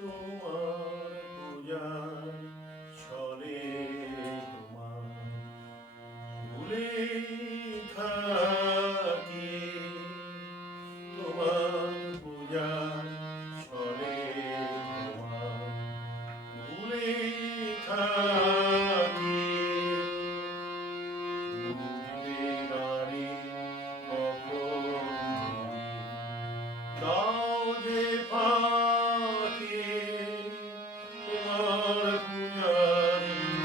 তোমার পূজার ছলে তোমার ভুলে থাকি তোমার পূজার ছলে তোমার ভুলে থাকি বুঝতে নারী কখন দাও যে পাখি তোমার পূজার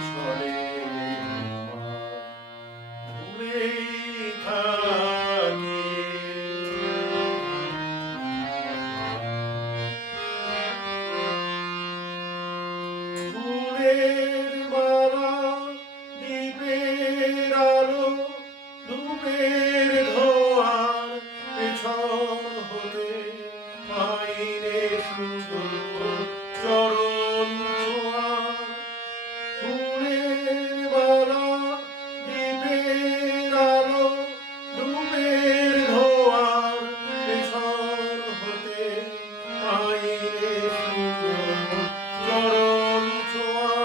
ছলে ভুলে থাকি ফুলের মালা দ্বীপের আলো ধূপের ধোঁয়ার পেছন হতে আইনে শুধু চরণ ছোঁয়া ফুলের মালা দ্বীপের আলো ধূপের ধোঁয়ার পেছন হতে আইনে শুধু চরণ ছোঁয়া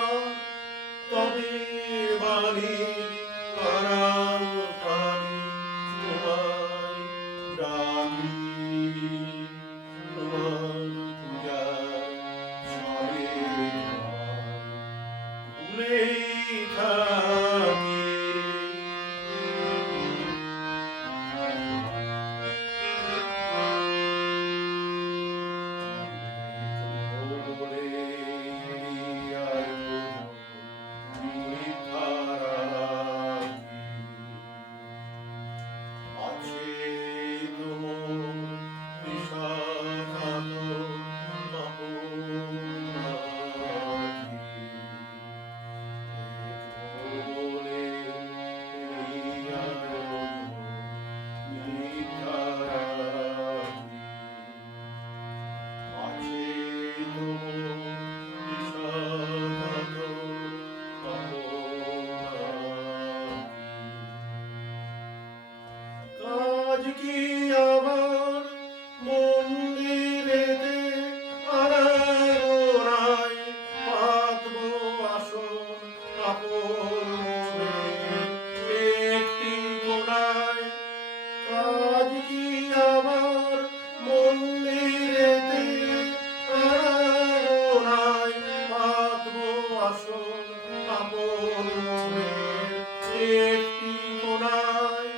তবে বাণীর পরাণ পানি তোমায় ডাকি তোমার পূজার ছলে ভুলে থাকি আজ কি আমার মন্দিরেতে আরাধনায় পাতব আসন আপন মনে একটি কোণায় আজ কি আমার মন্দিরেতে আরাধনায় পাতব আসন আপন মনে একটি কোণায়